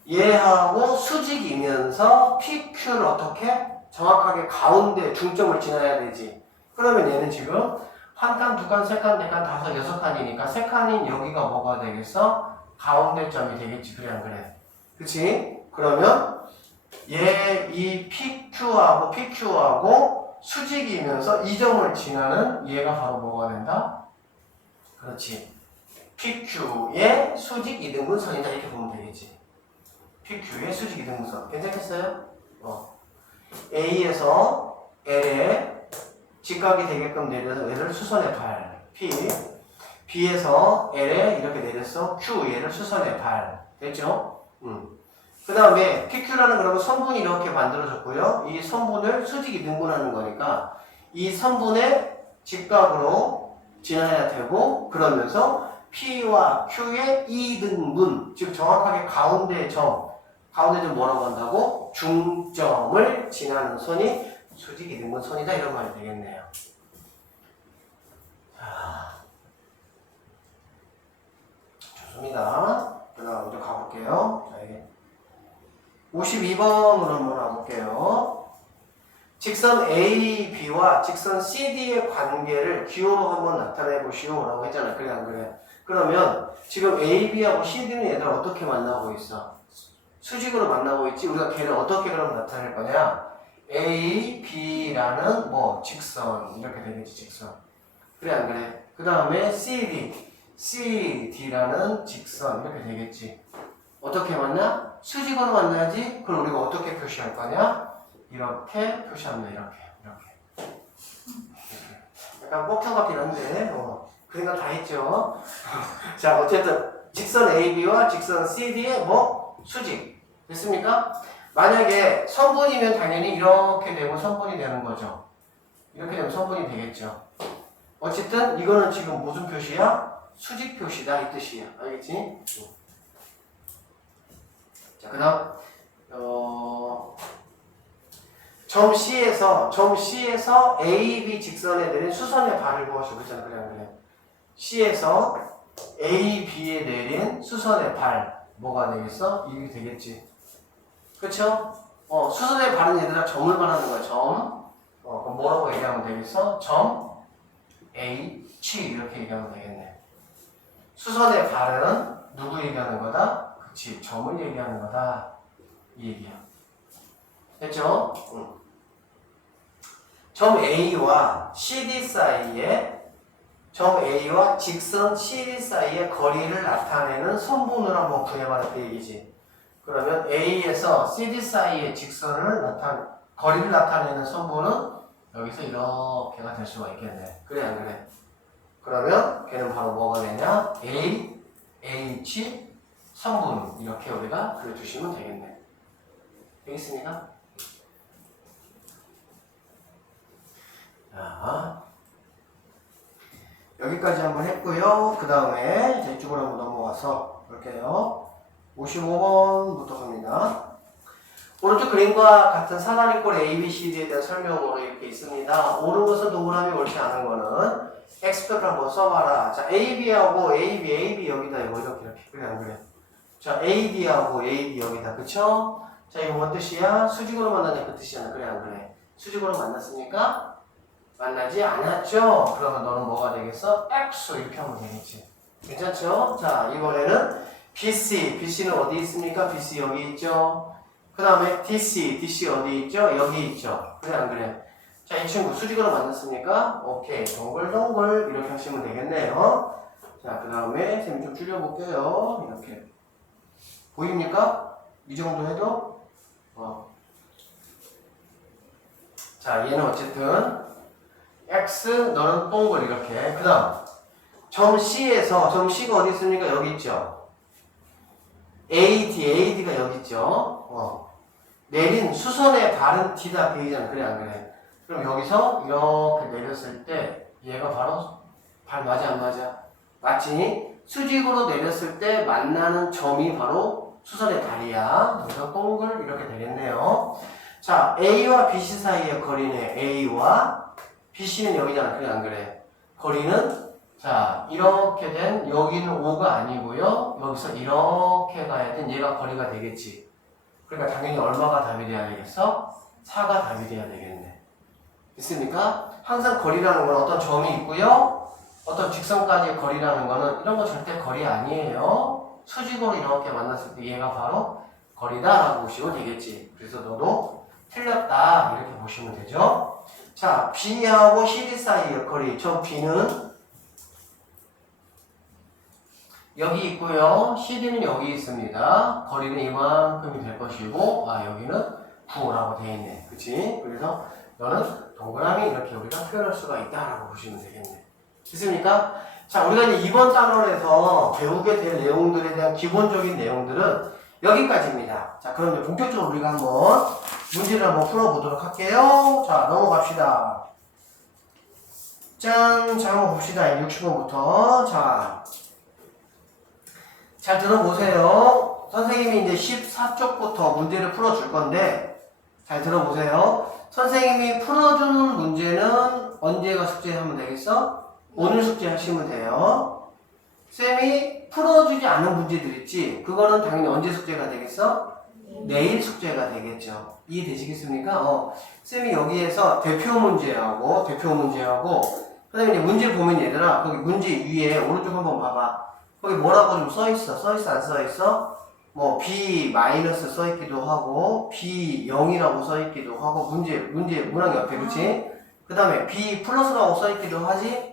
얘하고 수직이면서 PQ를 어떻게? 정확하게 가운데 중점을 지나야 되지. 그러면 얘는 지금 한 칸, 두 칸, 세 칸, 네 칸, 다섯, 여섯 칸이니까 세 칸인 여기가 뭐가 되겠어? 가운데 점이 되겠지. 그래 안 그래? 그치? 그러면 이 PQ하고 수직이면서 이 점을 지나는 얘가 바로 뭐가 된다? 그렇지. PQ의 수직 이등분선이다. 이렇게 보면 되겠지. PQ의 수직 이등분선. 괜찮겠어요? A에서 L에 직각이 되게끔 내려서 얘를 수선해 발. P. B에서 L에 이렇게 내렸어. Q. 얘를 수선해 발. 됐죠? 그 다음에 PQ라는 그러면 선분이 이렇게 만들어졌고요. 이 선분을 수직 이등분하는 거니까 이 선분의 직각으로 지나야 되고 그러면서 P와 Q의 이등분, 즉 정확하게 가운데 점 뭐라고 한다고? 중점을 지나는 선이 수직 이등분 선이다 이런 말이 되겠네요. 자, 좋습니다. 그 다음 이제 가볼게요. 자, 이게 52번으로 한번 가볼게요. 직선 AB와 직선 CD의 관계를 기호로 한번 나타내 보시오 라고 했잖아요. 그래 안 그래? 그러면 지금 AB하고 CD는 얘들 어떻게 만나고 있어? 수직으로 만나고 있지? 우리가 걔를 어떻게 그럼 나타낼 거냐? AB라는 뭐 직선 이렇게 되겠지 직선. 그래 안 그래? 그 다음에 CD라는 직선 이렇게 되겠지. 어떻게 만나? 수직으로 만나야지. 그럼 우리가 어떻게 표시할 거냐? 이렇게 표시합니다. 이렇게. 약간 뻑쳐 같긴 한데 그 생각 다 했죠. 자, 어쨌든 직선 AB와 직선 CD의 뭐 수직 됐습니까? 만약에 선분이면 당연히 이렇게 되고 선분이 되는 거죠. 이렇게 되면 선분이 되겠죠. 어쨌든 이거는 지금 무슨 표시야? 수직 표시다 이 뜻이야. 알겠지? 자, 그 다음 점 C에서 AB 직선에 내린 수선의 발을 보았어. 그랬잖아. 그래. C에서 AB에 내린 수선의 발 뭐가 되겠어? 이게 되겠지. 그쵸? 수선의 발은 얘들아 점을 말하는 거야. 점. 그럼 뭐라고 얘기하면 되겠어? 점 H 이렇게 얘기하면 되겠네. 수선의 발은 누구 얘기하는 거다? 그치. 점을 얘기하는 거다. 이 얘기야. 됐죠? 점 A와 CD 사이에 점 A와 직선 CD 사이의 거리를 나타내는 선분을 한번 구해봐라 그 얘기지. 그러면 A에서 CD 사이의 거리를 나타내는 선분은 여기서 이렇게가 될 수가 있겠네. 그래 안 그래? 그러면 걔는 바로 뭐가 되냐? A, H, 선분 이렇게 우리가 그려주시면 되겠네. 되겠습니까? 자, 여기까지 한번 했고요. 그 다음에 이쪽으로 한번 넘어가서 볼게요. 55번부터 갑니다. 오른쪽 그림과 같은 사다리꼴 ABCD에 대한 설명으로 이렇게 있습니다. 옳은 것은 동그라미 옳지 않은 거는 X표를 한번 써봐라. 자, AB하고 AB 여기다 이렇게. 그래 안 그래? 자, AD하고 AD 여기다. 그쵸? 자, 이거 뭔 뜻이야? 수직으로 만나냐 그 뜻이잖아. 그래 안 그래? 수직으로 만났습니까? 만나지 않았죠? 그러면 너는 뭐가 되겠어? X 이렇게 하면 되겠지. 괜찮죠? 자, 이번에는 BC는 어디 있습니까? BC 여기 있죠? 그 다음에 DC 어디 있죠? 여기 있죠? 그래 안 그래? 자, 이 친구 수직으로 만났습니까? 오케이, 동글동글 이렇게 하시면 되겠네요. 자, 그 다음에 쌤이 좀 줄여볼게요. 이렇게 보입니까? 이 정도 해도? 자, 얘는 어쨌든 X, 너는 동글 이렇게. 그 다음 점 C가 어디 있습니까? 여기 있죠? AD가 여기 있죠? 내린 수선의 발은 D다 B잖아. 그래 안 그래? 그럼 여기서 이렇게 내렸을 때 얘가 바로 발 맞아 안 맞아? 맞지? 수직으로 내렸을 때 만나는 점이 바로 수선의 발이야. 그래서 동글 이렇게 되겠네요. 자, A와 BC 사이의 거리네. A와 BC는 여기잖아. 그래 안 그래? 거리는 자, 이렇게 된 여기는 5가 아니고요. 여기서 이렇게 가야 된 얘가 거리가 되겠지. 그러니까 당연히 얼마가 답이 돼야 되겠어? 4가 답이 돼야 되겠네. 됐습니까? 항상 거리라는 건 어떤 점이 있고요. 어떤 직선까지의 거리라는 거는 이런 거 절대 거리 아니에요. 수직으로 이렇게 만났을 때 얘가 바로 거리다라고 보시면 되겠지. 그래서 너도 틀렸다 이렇게 보시면 되죠. 자, B하고 CD 사이의 거리. 저 B는 여기 있고요. CD는 여기 있습니다. 거리는 이만큼이 될 것이고, 여기는 9라고 되어 있네. 그치? 그래서 너는 동그라미 이렇게 우리가 표현할 수가 있다라고 보시면 되겠네. 됐습니까? 자, 우리가 이제 이번 단원에서 배우게 될 내용들에 대한 기본적인 내용들은 여기까지입니다. 자, 그럼 이제 본격적으로 우리가 한번 문제를 한번 풀어보도록 할게요. 자, 넘어갑시다. 짠! 자, 한번 봅시다. 60번부터. 자, 잘 들어보세요. 선생님이 이제 14쪽부터 문제를 풀어줄 건데, 잘 들어보세요. 선생님이 풀어주는 문제는 언제가 숙제하면 되겠어? 오늘 숙제하시면 돼요. 쌤이 풀어주지 않은 문제들 있지? 그거는 당연히 언제 숙제가 되겠어? 내일 숙제가 되겠죠. 이해되시겠습니까? 쌤이 여기에서 대표 문제하고, 그 다음에 이제 문제 보면 얘들아, 거기 문제 위에 오른쪽 한번 봐봐. 거기 뭐라고 좀 써있어? 써있어? 안 써있어? 뭐, B- 써있기도 하고, B0이라고 써있기도 하고, 문제 문항 옆에, 그치? 그 다음에 B 플러스라고 써있기도 하지?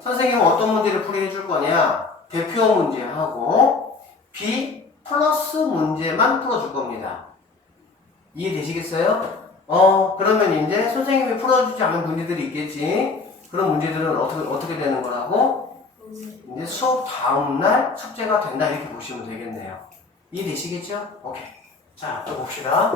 선생님은 어떤 문제를 풀이해 줄 거냐? 대표 문제하고, B 플러스 문제만 풀어줄 겁니다. 이해되시겠어요? 그러면 이제 선생님이 풀어주지 않은 문제들이 있겠지? 그런 문제들은 어떻게 되는 거라고? 이제 수업 다음날 숙제가 된다 이렇게 보시면 되겠네요. 이해되시겠죠? 오케이. 자, 또 봅시다.